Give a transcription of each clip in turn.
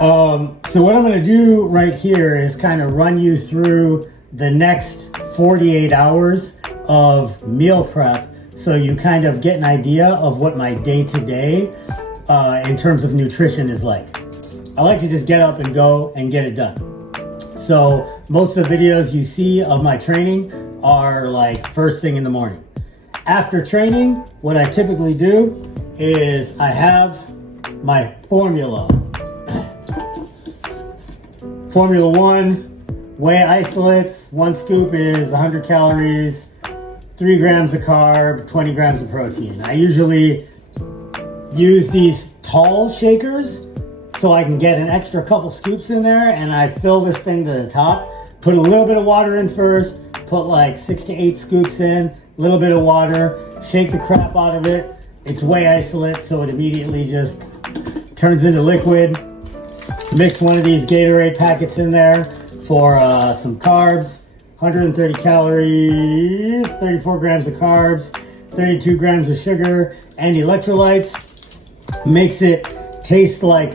So what I'm going to do right here is kind of run you through the next 48 hours of meal prep so you kind of get an idea of what my day-to-day in terms of nutrition is like. I like to just get up and go and get it done. So most of the videos you see of my training are like first thing in the morning. After training, what I typically do is I have my formula. Formula 1, whey isolates, 1 scoop is 100 calories, 3 grams of carb, 20 grams of protein. I usually use these tall shakers so I can get an extra couple scoops in there, and I fill this thing to the top, put a little bit of water in first, put like 6 to 8 scoops in, a little bit of water, shake the crap out of it. It's whey isolate, so it immediately just turns into liquid. Mix one of these Gatorade packets in there for some carbs, 130 calories, 34 grams of carbs, 32 grams of sugar, and electrolytes. Makes it taste like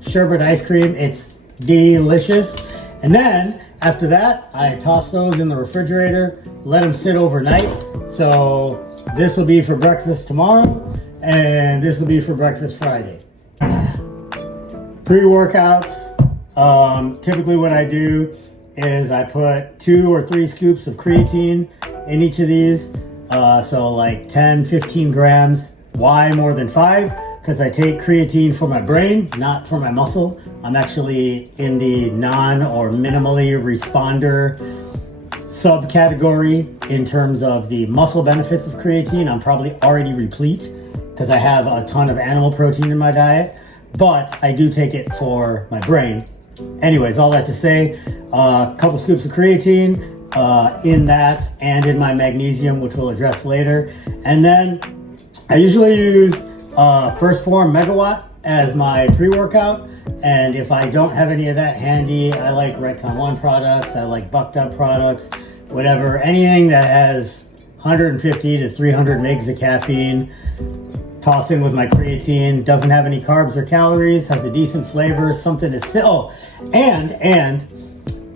sherbet ice cream. It's delicious. And then after that, I toss those in the refrigerator, let them sit overnight. So this will be for breakfast tomorrow, and this will be for breakfast Friday. Pre-workouts, typically what I do is I put 2 or 3 scoops of creatine in each of these. So like 10, 15 grams. Why more than 5? Because I take creatine for my brain, not for my muscle. I'm actually in the non or minimally responder subcategory in terms of the muscle benefits of creatine. I'm probably already replete because I have a ton of animal protein in my diet. But I do take it for my brain. Anyways, all that to say, a couple scoops of creatine in that and in my magnesium, which we'll address later. And then I usually use First Form Megawatt as my pre-workout. And if I don't have any of that handy, I like Redcon 1 products, I like Bucked Up products, whatever. Anything that has 150 to 300 megs of caffeine. Toss in with my creatine, doesn't have any carbs or calories, has a decent flavor, something to sit. Oh, and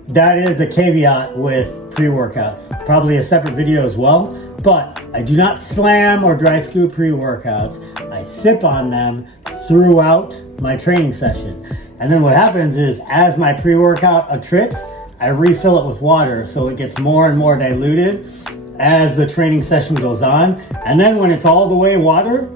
that is a caveat with pre-workouts. Probably a separate video as well, but I do not slam or dry scoop pre-workouts. I sip on them throughout my training session. And then what happens is as my pre-workout attrits, I refill it with water so it gets more and more diluted as the training session goes on. And then when it's all the way water,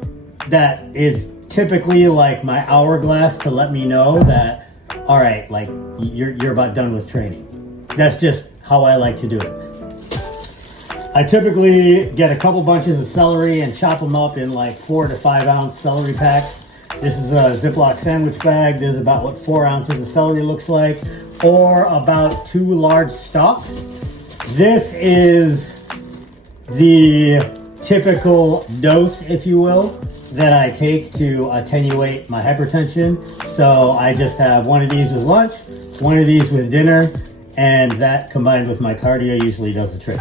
that is typically like my hourglass to let me know that, all right, like you're about done with training. That's just how I like to do it. I typically get a couple bunches of celery and chop them up in like 4 to 5 ounce celery packs. This is a Ziploc sandwich bag. This is about what 4 ounces of celery looks like, or about 2 large stalks. This is the typical dose, if you will, that I take to attenuate my hypertension. So I just have one of these with lunch, one of these with dinner, and that combined with my cardio usually does the trick.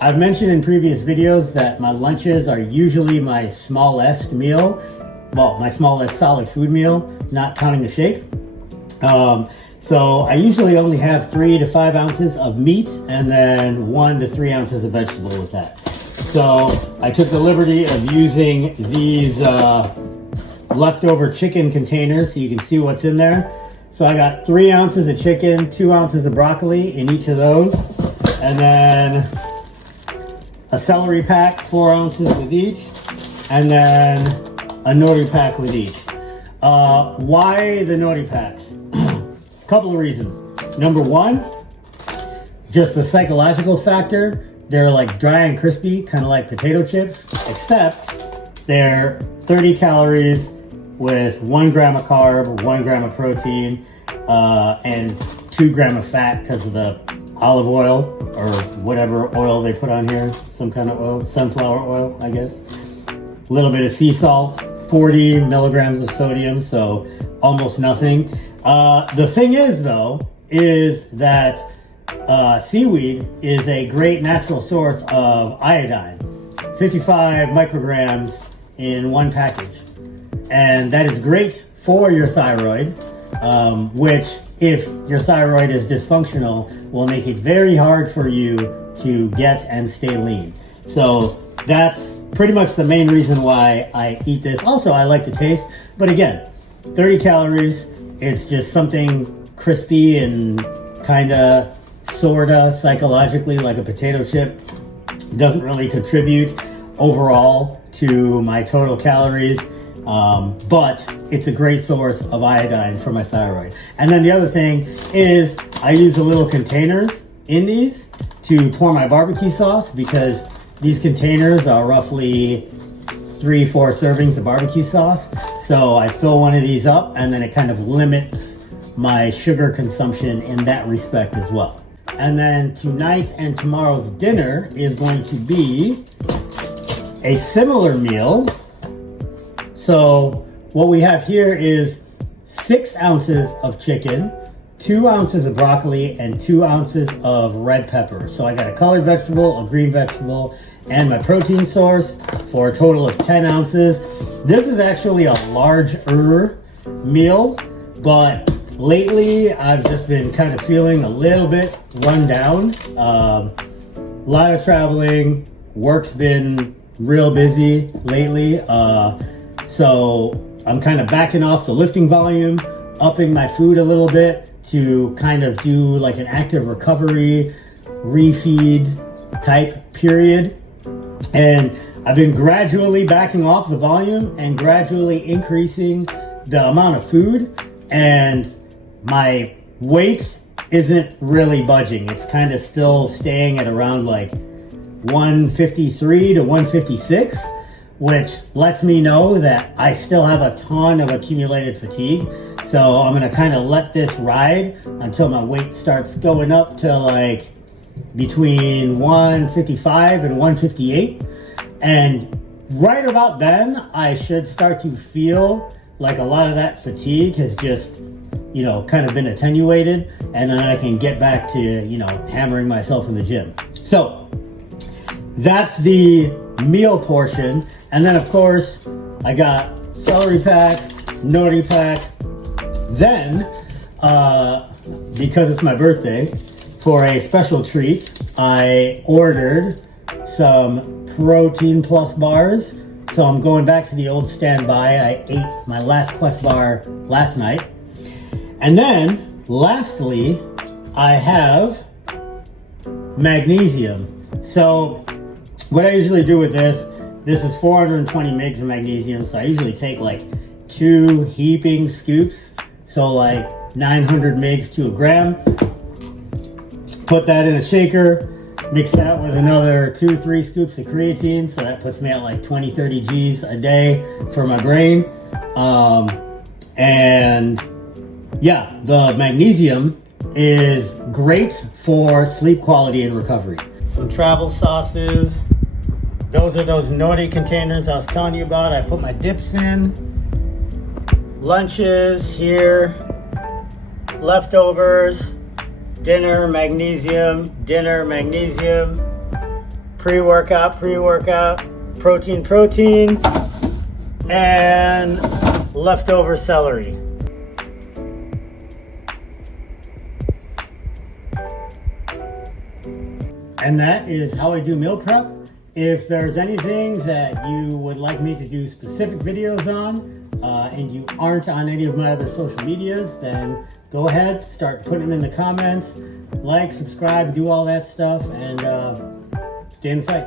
I've mentioned in previous videos that my lunches are usually my smallest meal. Well, my smallest solid food meal, not counting the shake. So I usually only have 3 to 5 ounces of meat and then 1 to 3 ounces of vegetable with that. So I took the liberty of using these leftover chicken containers so you can see what's in there. So I got 3 ounces of chicken, 2 ounces of broccoli in each of those, and then a celery pack, 4 ounces with each, and then a nori pack with each. Why the nori packs? A couple of reasons. Number one, just the psychological factor. They're like dry and crispy, kind of like potato chips, except they're 30 calories with 1 gram of carb, 1 gram of protein, and 2 gram of fat because of the olive oil or whatever oil they put on here. Some kind of oil, sunflower oil, I guess. A little bit of sea salt, 40 milligrams of sodium, so almost nothing. The thing is, though, is that seaweed is a great natural source of iodine, 55 micrograms in 1 package. And that is great for your thyroid. which, if your thyroid is dysfunctional, will make it very hard for you to get and stay lean. So that's pretty much the main reason why I eat this. Also, I like the taste, but again, 30 calories. It's just something crispy and kind of, sorta, psychologically like a potato chip. Doesn't really contribute overall to my total calories, but it's a great source of iodine for my thyroid. And then the other thing is I use the little containers in these to pour my barbecue sauce, because these containers are roughly 3-4 servings of barbecue sauce. So I fill one of these up, and then it kind of limits my sugar consumption in that respect as well. And then tonight and tomorrow's dinner is going to be a similar meal. So what we have here is 6 ounces of chicken, 2 ounces of broccoli, and 2 ounces of red pepper. So I got a colored vegetable, a green vegetable, and my protein source for a total of 10 ounces. This is actually a larger meal, but lately I've just been kind of feeling a little bit run down. A lot of traveling, work's been real busy lately. So I'm kind of backing off the lifting volume, upping my food a little bit to kind of do like an active recovery, refeed type period. And I've been gradually backing off the volume and gradually increasing the amount of food, and my weight isn't really budging. It's kind of still staying at around like 153 to 156, which lets me know that I still have a ton of accumulated fatigue. So I'm gonna kind of let this ride until my weight starts going up to like between 155 and 158. And right about then, I should start to feel like a lot of that fatigue has just, kind of been attenuated, and then I can get back to, hammering myself in the gym. So that's the meal portion. And then of course, I got celery pack, nori pack. Then, because it's my birthday, for a special treat, I ordered some Protein Plus bars. So I'm going back to the old standby. I ate my last Quest bar last night. And then, lastly, I have magnesium. So what I usually do with this is 420 mgs of magnesium. So I usually take like 2 heaping scoops. So like 900 mgs to a gram. Put that in a shaker. Mix that with another 2-3 scoops of creatine, so that puts me at like 20-30 G's a day for my brain. And yeah, the magnesium is great for sleep quality and recovery. Some travel sauces. Those are those nori containers I was telling you about. I put my dips in. Lunches here. Leftovers. Dinner, magnesium, pre-workout, protein, and leftover celery. And that is how I do meal prep. If there's anything that you would like me to do specific videos on, and you aren't on any of my other social medias, then go ahead, start putting them in the comments, like, subscribe, do all that stuff, and stay in the fight.